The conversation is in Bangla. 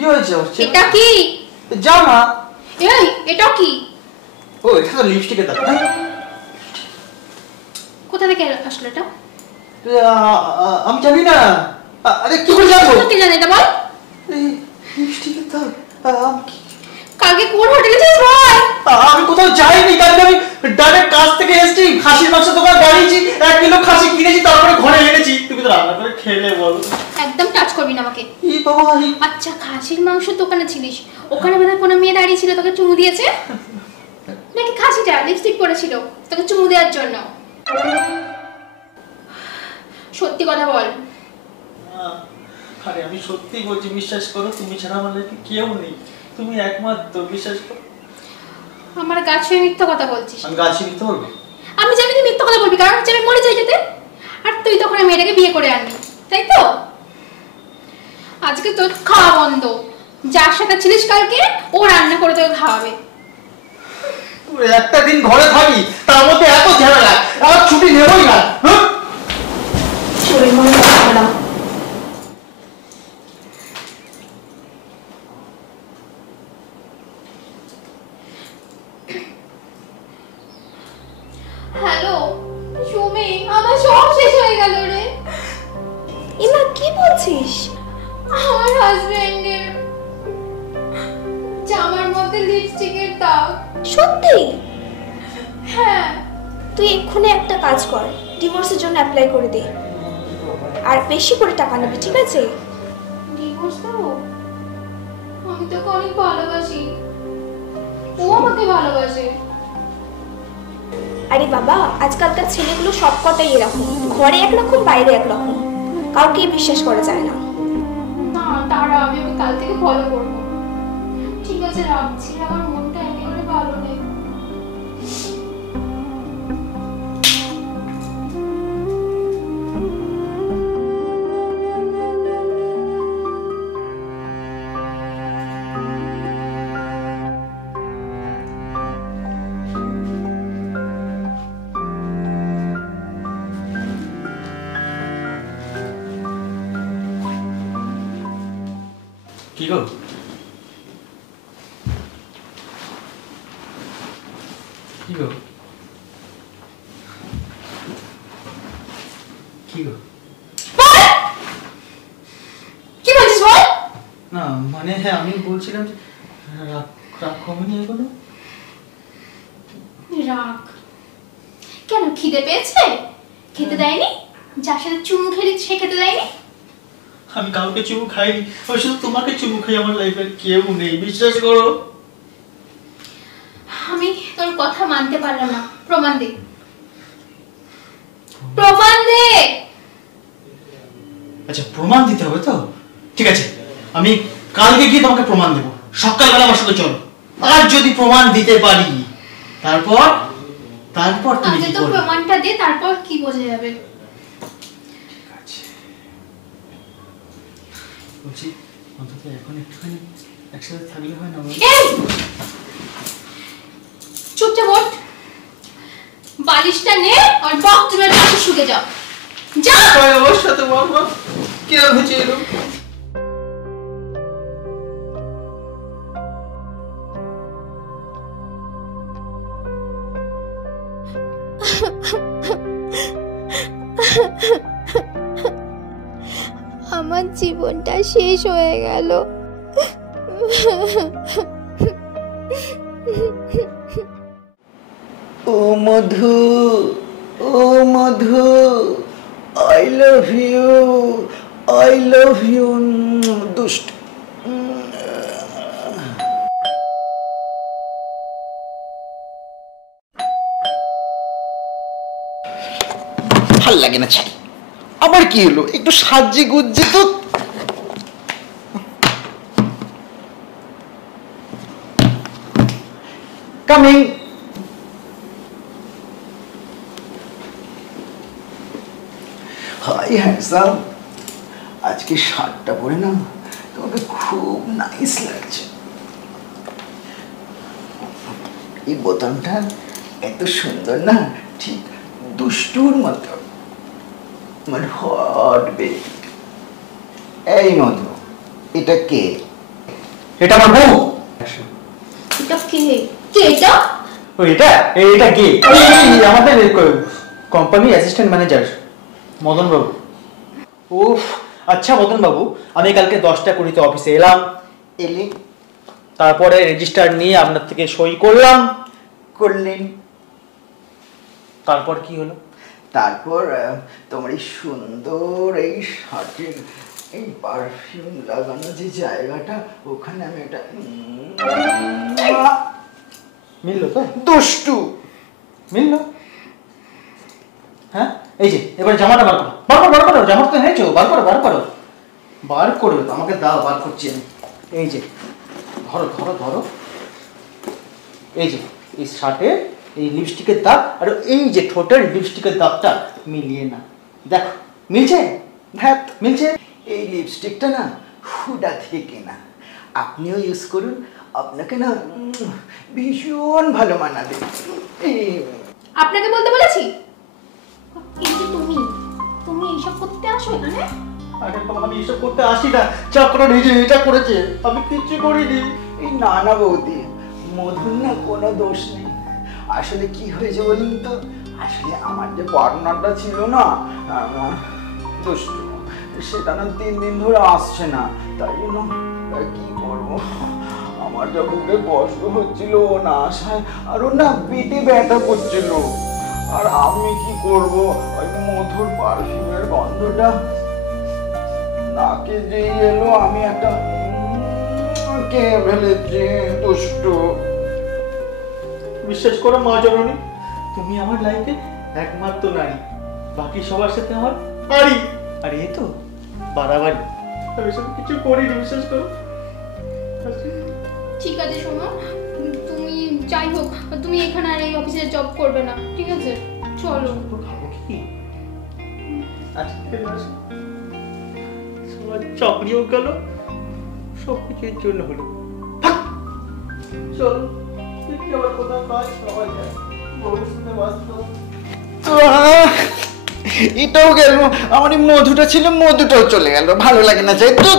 কি হয়েছে? এটা কি জামা? এই এটা কি? ও এটা তো লিপস্টিকের দাগ। কোথা থেকে আসলো এটা? আমি জানি না। আরে কি করে জানবো? তুই জানি এটা বল। এই লিপস্টিকের দাগ। কালকে কোন হোটেলে ছিস বল? আমি কোথাও যাইনি, কালকে আমি ডাইরেক্ট কাজ থেকে এসেছি, খাসির মাংস দোকান দাঁড়িয়েছি, 1 কিলো খাসি কিনেছি, তারপরে ঘরে এনেছি। তুমি তো রান্না করে খেলে বল। একদম টাচ করবি না আমাকে। এই বাবা। আচ্ছা খাসির মাংস দোকানে ছিলিস, ওখানে বোধহয় কোনো মেয়ে দাঁড়িয়ে ছিল তোকে চুমু দিয়েছে নাকি? খাসিটা লিপস্টিক পরেছিল তোকে চুমু দেওয়ার জন্য? সত্যি কথা বল। আরে আমি সত্যি বলছি, বিশ্বাস করো, তুমি ছাড়া আমার লাইফে কেউ নেই, তুমি একমাত্র, বিশ্বাস করো। আমার গাছে মিথ্যা কথা বলছিস? আমি গাছে মিথ্যা বলবো? আমি জানি তুই মিথ্যা কথা বলবি, কারণ হচ্ছে আমি মরে যাই যেতে, আর তুই তখন মেয়েটাকে বিয়ে করে আনবি, তাই তো? আজকে তোর খাওয়া বন্ধ। যার সাথে ছিলিস কালকে ও রান্না করে তোকে খাওয়াবে। একটা দিন ঘরে থাকি, তার মধ্যে এত ঝামেলা, আমার ছুটি নেবই না। শরীর মনে হয় না। হ্যালো সুমি, আমার সব শেষ হয়ে গেল রে। ইমা কি বলছিস? আমার হাজবেন্ডের জামার মধ্যে লিপস্টিকের দাগ। সত্যি? হ্যাঁ। তুই এক্ষুনি একটা কাজ কর, ডিভোর্সের জন্য অ্যাপ্লাই করে দে, আর বেশি করে টাকা নেবে, ঠিক আছে? ডিভোর্স দেবো? আমি তোকে অনেক ভালোবাসি, ও আমাকে ভালোবাসে। আরে বাবা, আজকালকার ছেলেগুলো সব কটাই এরকম, ঘরে একরকম বাইরে একরকম, কাউকে বিশ্বাস করা যায় না। না তারা, আমি ওকে কাল থেকে ফলো করবো। ঠিক আছে রাখছি, আমার মনটা একেবারে ভালো নেই। কি গো? কি গো? কি গো? কি বলছিস বল? না মানে হ্যাঁ, আমি বলছিলাম যে রাগ কমেনি এগুলো? রাগ কেন? খিদে পেয়েছে? খেতে দেয়নি? যার সাথে চুমু খেলি সে খেতে দেয়নি? আমি কাউকে চুমু খাইনি, ওই শুধু তোমাকে চুমু খাই, আমার লাইফে কেউ নেই, বিশ্বাস করো। আমি তোর কথা মানতে পারলাম না, প্রমাণ দে, প্রমাণ দে। আচ্ছা প্রমাণ দিতে হবে তো, ঠিক আছে, আমি কালকে গিয়ে তোমাকে প্রমাণ দেবো, সকালবেলা আমার সাথে চলো, আর যদি প্রমাণ দিতে পারি তারপর তুমি আগে কি তো করবে? প্রমাণটা দে, তারপর কি বোঝা যাবে। ঠিক আছে, বলছি অন্তত এখন একটুখানি একসাথে থাকলে হয় না? এই চুপচাপ ওঠ, বালিশটা নে আর বাথরুমের পাশে শুতে যাও, যা। ওর সাথে বাবা কি হয়েছে এরকম? আমার জীবনটা শেষ হয়ে গেল। ও মধু, ও Madhu, I love you, I love you, দুষ্ট। ভাল লাগে না ছাই, আবার কি হলো? একটু সাজ্জে গুজ্জে তো। কামিং। হাই হ্যান্ডসাম, আজকে শার্টটা পরে না তোমাকে খুব নাইস লাগছে। এই বোতামটা এত সুন্দর না, ঠিক দুষ্টুর মতো, আমার হট বেবি। এই মধু, এটা কে? এটা আমার বউ। এটা কে? কে এটা? ও এটা কে? আমাদের কোম্পানি অ্যাসিস্ট্যান্ট ম্যানেজার মদন বাবু। উফ, আচ্ছা মদন বাবু, আমি কালকে 10টা কুড়িতে অফিসে এলাম, তারপরে রেজিস্টার নিয়ে আপনার থেকে সই করলেন। তারপর কি হলো? তারপর তোমার এই সুন্দর এই শার্টের এই পারফিউম লাগানো যে জায়গাটা, ওখানে আমি এটা মিললো তো? দুষ্টু মিললো? হ্যাঁ, এই যে এবার জামাটা বার করো, জামা তো এনেছো, বার করো, আমাকে দাও, বার করছি আমি। এই যে ধরো, এই যে এই শার্টের এই লিপস্টিকের দাগ আর এই যে ঠোঁটের লিপস্টিকের দাগটা মিলিয়ে না, দেখো মিলছে? হ্যাঁ মিলছে। এই লিপস্টিকটা না হুডা থেকে কেনা, আপনিও ইউজ করুন, আপনাকে না ভীষণ ভালো মানাবে। আপনাকে বলতে বলেছি? এই যে তুমি এইসব করতে আসো এখানে? আরে বাবা, আমি এসব করতে আসি না, চক্র নিজে এটা করেছে, আমি কিচ্ছু করিনি। এই না বৌদি, মধুর না কোনো দোষ নেই। আসলে কি হয়েছে বলুন তো, আসলে আমার যে পার্টনারটা ছিল না দুষ্টু, সেটা না 3 দিন ধরে আসছে না, তাই জন্য কি করবো, আমার যা বুকে কষ্ট হচ্ছিল ও না আসায়, আর ও না পেটে ব্যথা করছিল, আর আমি কি করব, ওই মধুর পারফিউমের গন্ধটা নাকে যেই এলো, আমি একটা কে ফেলেছি দুষ্টু। বিশ্বাস করো মা জননী, তুমি আমার লাইফে একমাত্র নারী, বাকি সবার সাথে আমার পারি, আর এ তো বাড়াবাড়ি, আমি এসব কিছু করিনি, বিশ্বাস করো। ঠিক আছে শোনো, তুমি যাই হোক, তুমি এখানে আর এই অফিসে জব করবে না, ঠিক আছে? চলো। খাবো কি আজকে? সবার চাকরিও গেল, সব কিছুর জন্য হলো। চলো দেখি আবার কোথাও কাজ পাওয়া যায়, ভবিষ্যতে বাস্তব। এটাও গেল, আমার এই মধুটা ছিল, মধুটাও চলে গেল, ভালো লাগে না যাই তো।